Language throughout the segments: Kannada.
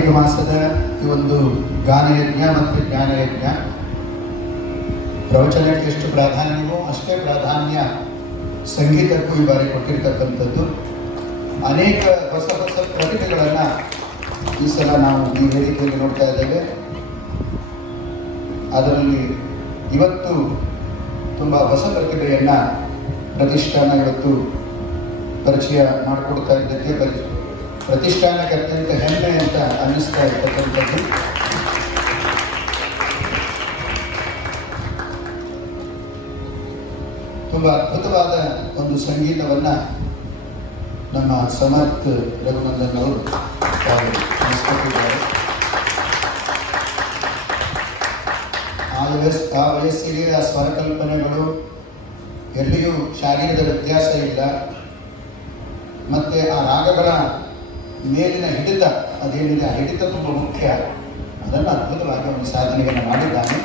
ಕಾರ್ತಿಕ ಮಾಸದ ಈ ಒಂದು ಗಾನಯಜ್ಞ ಮತ್ತು ಜ್ಞಾನಯಜ್ಞ ಪ್ರವಚನಕ್ಕೆ ಎಷ್ಟು ಪ್ರಾಧಾನ್ಯವೋ ಅಷ್ಟೇ ಪ್ರಾಧಾನ್ಯ ಸಂಗೀತಕ್ಕೂ ಈ ಬಾರಿ ಕೊಟ್ಟಿರ್ತಕ್ಕಂಥದ್ದು. ಅನೇಕ ಹೊಸ ಹೊಸ ಪ್ರತಿಭೆಗಳನ್ನು ಈ ಸಲ ನಾವು ಈ ವೇದಿಕೆಯಲ್ಲಿ ನೋಡ್ತಾ ಇದ್ದೇವೆ. ಅದರಲ್ಲಿ ಇವತ್ತು ತುಂಬ ಹೊಸ ಪ್ರತಿಭೆಯನ್ನು ಪ್ರತಿಷ್ಠಾನ ಇವತ್ತು ಪರಿಚಯ ಮಾಡಿಕೊಡ್ತಾ ಇದ್ದಕ್ಕೆ ಪ್ರತಿಷ್ಠಾನಕ್ಕೆ ಅತ್ಯಂತ ಹೆಮ್ಮೆ ಅಂತ ಅನ್ನಿಸ್ತಾ ಇರ್ತಕ್ಕಂಥದ್ದು. ತುಂಬ ಅದ್ಭುತವಾದ ಒಂದು ಸಂಗೀತವನ್ನು ನಮ್ಮ ಸಮರ್ಥ ರಘುನಂದನ್ ಅವರು ನಡೆಸ್ಕೊಟ್ಟಿದ್ದಾರೆ. ಆ ವಯಸ್ಸಿಗೆ ಆ ಸ್ವರಕಲ್ಪನೆಗಳು ಎಲ್ಲಿಯೂ ಶಾರೀರದ ವ್ಯತ್ಯಾಸ ಇಲ್ಲ. ಮತ್ತು ಆ ರಾಗಗಳ ಮೇಲಿನ ಹಿಡಿತ ಅದೇನಿದೆ ಆ ಹಿಡಿತ ತುಂಬ ಮುಖ್ಯ. ಅದನ್ನು ಅದ್ಭುತವಾಗಿ ಒಂದು ಸಾಧನೆಯನ್ನು ಮಾಡಿದ್ದಾನೆ.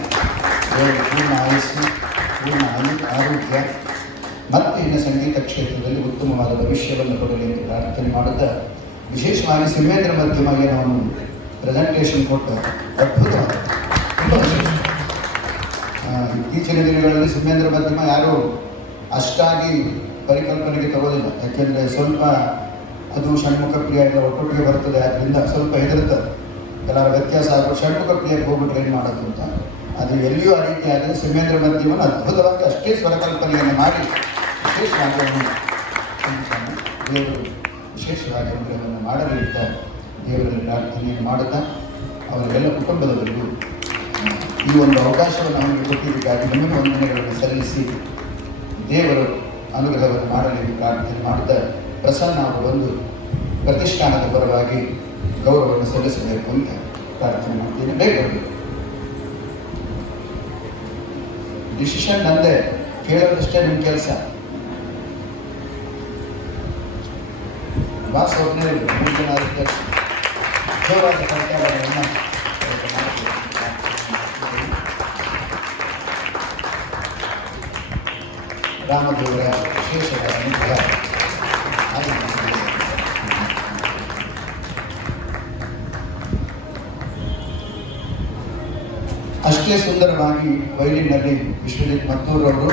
ಪೂರ್ಣ ಆಯಸ್ಸು, ಪೂರ್ಣ ಆರೋಗ್ಯ ಮತ್ತು ಇನ್ನು ಸಂಗೀತ ಕ್ಷೇತ್ರದಲ್ಲಿ ಉತ್ತಮವಾದ ಭವಿಷ್ಯವನ್ನು ಕೊಡಲಿ ಎಂದು ಪ್ರಾರ್ಥನೆ ಮಾಡುತ್ತಾ, ವಿಶೇಷವಾಗಿ ಸಿಂಹೇಂದ್ರ ಮಧ್ಯಮಗೆ ನಾವು ಪ್ರೆಸೆಂಟೇಷನ್ ಕೊಟ್ಟ ಅದ್ಭುತವಾದ ತುಂಬ ವಿಶೇಷ. ಇತ್ತೀಚಿನ ದಿನಗಳಲ್ಲಿ ಸಿಂಹೇಂದ್ರ ಮಧ್ಯಮ ಯಾರೂ ಅಷ್ಟಾಗಿ ಪರಿಕಲ್ಪನೆಗೆ ತಗೋದಿಲ್ಲ. ಯಾಕೆಂದರೆ ಸ್ವಲ್ಪ ಅದು ಷಣ್ಮುಖ ಪ್ರಿಯ ಎಲ್ಲ ಒಟ್ಟೊಟ್ಟಿಗೆ ಬರ್ತದೆ, ಅದರಿಂದ ಸ್ವಲ್ಪ ಹೆದರುತ್ತದೆ. ಎಲ್ಲರ ವ್ಯತ್ಯಾಸ ಆಗೋ ಷಣ್ಮುಖ ಪ್ರಿಯಕ್ಕೆ ಹೋಗ್ಬಿಟ್ರೆ ಏನು ಮಾಡೋದು ಅಂತ. ಅದು ಎಲ್ಲಿಯೂ ಆ ರೀತಿ ಆದರೆ ಸಿಂಹೇಂದ್ರ ಮಧ್ಯಮನ ಅದ್ಭುತವಾಗಿ ಅಷ್ಟೇ ಸ್ವರಕಲ್ಪನೆಯನ್ನು ಮಾಡಿ ವಿಶೇಷವಾಗಿ ದೇವರು ವಿಶೇಷವಾಗಿ ಅನುಗ್ರಹವನ್ನು ಮಾಡಲಿ ಅಂತ ದೇವರಲ್ಲಿ ಪ್ರಾರ್ಥನೆಯನ್ನು ಮಾಡುತ್ತಾ, ಅವರೆಲ್ಲ ಕುಟುಂಬದವರಿಗೂ ಈ ಒಂದು ಅವಕಾಶವನ್ನು ಅವರಿಗೆ ಕೊಟ್ಟಿದ್ದಕ್ಕಾಗಿ ನಮಗೆ ವಂದನೆಗಳನ್ನು ಸಲ್ಲಿಸಿ ದೇವರು ಅನುಗ್ರಹವನ್ನು ಮಾಡಲಿ ಎಂದು ಪ್ರಾರ್ಥನೆ ಮಾಡುತ್ತಾ, ಪ್ರಸನ್ನ ಅವರು ಬಂದು ಪ್ರತಿಷ್ಠಾನದ ಪರವಾಗಿ ಗೌರವವನ್ನು ಸಲ್ಲಿಸಬೇಕು ಅಂತ ಪ್ರಾರ್ಥನೆ ಮಾಡ್ತೀನಿ. ಬೇಗ ಬರಬೇಕು. ಡಿಸಿಷನ್ ನಂದೇ, ಕೇಳೋದಷ್ಟೇ ನಿಮ್ಮ ಕೆಲಸ. ಬಾಸ್ ಒಬ್ಬನೇ ಮುಂದಿನ ಕೆಲಸ ಜೋರಾದ ಸರ್ಕಾರವನ್ನು ರಾಮದೇವರ ವಿಶೇಷವಾದ ಅನುಗ್ರಹ ಅಷ್ಟೇ ಸುಂದರವಾಗಿ ವೈಲಿನ್ನಲ್ಲಿ ವಿಶ್ವಜಿತ್ ಮತ್ತೂರವರು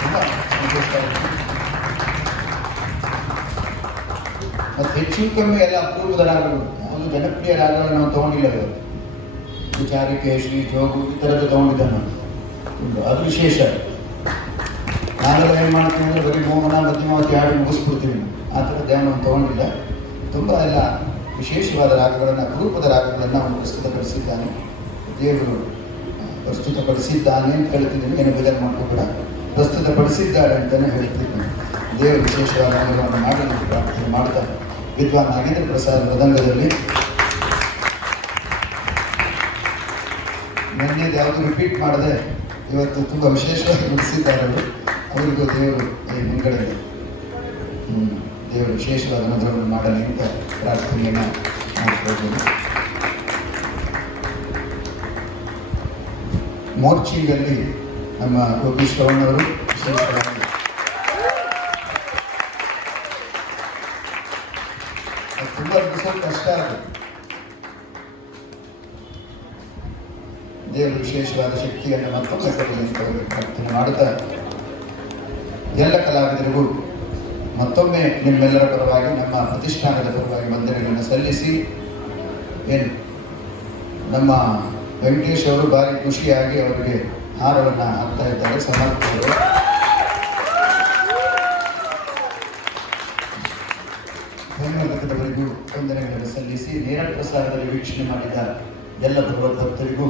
ತುಂಬ ಸಂತೋಷವಾಯಿತು. ಮತ್ತು ಹೆಚ್ಚು ಕಮ್ಮಿ ಎಲ್ಲ ಅಪೂರ್ವದ ರಾಗಗಳು, ಒಂದು ಜನಪ್ರಿಯ ರಾಗಗಳನ್ನು ನಾವು ತಗೊಂಡಿಲ್ಲ. ವಿಚಾರಿಕೆ, ಶ್ರೀ ಜೋಗು ಈ ಥರದ್ದು ತಗೊಂಡಿದ್ದಾನೆ. ಅದು ವಿಶೇಷ. ನಾವೆಲ್ಲ ಏನು ಮಾಡ್ತೀವಿ ಅಂದರೆ ಬರೀ ಮೋಹನ ಮಧ್ಯಮಾವತಿ ಹಾಡಿ ಮುಗಿಸ್ಬಿಡ್ತೀವಿ. ಆ ಥರದ್ದು ಯಾವ ನಾವು ತಗೊಂಡಿಲ್ಲ. ತುಂಬ ಎಲ್ಲ ವಿಶೇಷವಾದ ರಾಗಗಳನ್ನು, ಅಪರೂಪದ ರಾಗಗಳನ್ನು ಅವನು ಪ್ರಸ್ತುತಪಡಿಸಿದ್ದಾನೆ. ದೇವರು ಪ್ರಸ್ತುತಪಡಿಸಿದ್ದಾನೆ ಅಂತ ಹೇಳ್ತಿದ್ದೀನಿ, ಏನು ಬೇಜಾರು ಮಾಡ್ಕೋಬೇಡ. ಪ್ರಸ್ತುತಪಡಿಸಿದ್ದಾರೆ ಅಂತಲೇ ಹೇಳ್ತಿದ್ದೀನಿ. ದೇವರು ವಿಶೇಷವಾದ ಅನುಗ್ರಹವನ್ನು ಮಾಡಲಿ ಪ್ರಾರ್ಥನೆ ಮಾಡ್ತಾ, ವಿದ್ವಾನ್ ನಾಗೇಂದ್ರ ಪ್ರಸಾದ್ ಮೃದಂಗದಲ್ಲಿ ನಿನ್ನೆದು ಯಾವುದು ರಿಪೀಟ್ ಮಾಡದೆ ಇವತ್ತು ತುಂಬ ವಿಶೇಷವಾಗಿ ನುಡಿಸಿದ್ದಾರೆ ಅವರು. ಅವರಿಗೂ ದೇವರು ಈ ಮುಂಗಡೆ ದೇವರು ವಿಶೇಷವಾದ ಅನುಗ್ರಹವನ್ನು ಮಾಡಲಿ ಅಂತ ಪ್ರಾರ್ಥನೆಯನ್ನು ಮಾಡಿಕೊಳ್ಬೋದು. ಮೋರ್ಚಿಂಗಲ್ಲಿ ನಮ್ಮ ಗೋಪಿ ಶ್ರವಣವರು ವಿಶೇಷವಾಗಿ ತುಂಬ ಸ್ವಲ್ಪ ಕಷ್ಟ ಆಗುತ್ತೆ. ದೇವರು ವಿಶೇಷವಾದ ಶಕ್ತಿಯನ್ನು ಮತ್ತೊಮ್ಮೆ ಕೊಡಲಿ ಅಂತ ಪ್ರಾರ್ಥನೆ ಮಾಡುತ್ತಾ, ಎಲ್ಲ ಕಲಾವಿದರಿಗೂ ಮತ್ತೊಮ್ಮೆ ನಿಮ್ಮೆಲ್ಲರ ಪರವಾಗಿ, ನಮ್ಮ ಪ್ರತಿಷ್ಠಾನದ ಪರವಾಗಿ ವಂದನೆಗಳನ್ನು ಸಲ್ಲಿಸಿ, ಏನು ನಮ್ಮ ವೆಂಕಟೇಶ್ ಅವರು ಭಾರಿ ಖುಷಿಯಾಗಿ ಅವರಿಗೆ ಹಾರವನ್ನು ಹಾಕ್ತಾ ಇದ್ದಾರೆ. ಸಮರ್ಥರು ಧನ್ಯವಾದದವರಿಗೂ ವಂದನೆಗಳನ್ನು ಸಲ್ಲಿಸಿ, ನೇರ ಪ್ರಸಾರದಲ್ಲಿ ವೀಕ್ಷಣೆ ಮಾಡಿದ ಎಲ್ಲ ಭಗವದ್ಭಕ್ತರಿಗೂ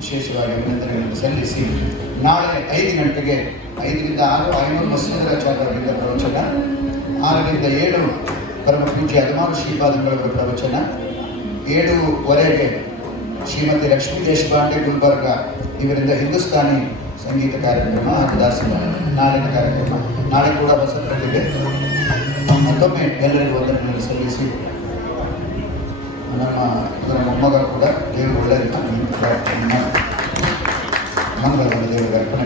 ವಿಶೇಷವಾಗಿ ಅಭಿನಂದನೆಗಳನ್ನು ಸಲ್ಲಿಸಿ, ನಾಳೆ 5 ಗಂಟೆಗೆ 5ರಿಂದ 6 500 ಮಸೂದರಾಚಾರ್ಯರಿಂದ ಪ್ರವಚನ, 6ರಿಂದ 7 ಪರಮ ಪೂಜ್ಯ ಅಗಮಾರು ಶ್ರೀಪಾದಂಗಳವರ ಪ್ರವಚನ, 7:15 ಶ್ರೀಮತಿ ಲಕ್ಷ್ಮೀ ದೇಶಪಾಂಡೆ ಗುಲ್ಬರ್ಗ ಇವರಿಂದ ಹಿಂದೂಸ್ತಾನಿ ಸಂಗೀತ ಕಾರ್ಯಕ್ರಮ ಹಾಗೂ ದಾಸರ ನಾಳಿನ ಕಾರ್ಯಕ್ರಮ. ನಾಳೆ ಕೂಡ ಹೊಸದರಲ್ಲಿದೆ. ಮತ್ತೊಮ್ಮೆ ಎಲ್ಲರಿಗೂ ವಂದನೆಗಳನ್ನು ಸಲ್ಲಿಸಿ, ನಮ್ಮ ಮೊಮ್ಮಗ ಕೂಡ ದೇವರು ಒಳ್ಳೆಯದು ಮಂಗಳವಾರ ದೇವರಿಗೆ ಅರ್ಪಣೆ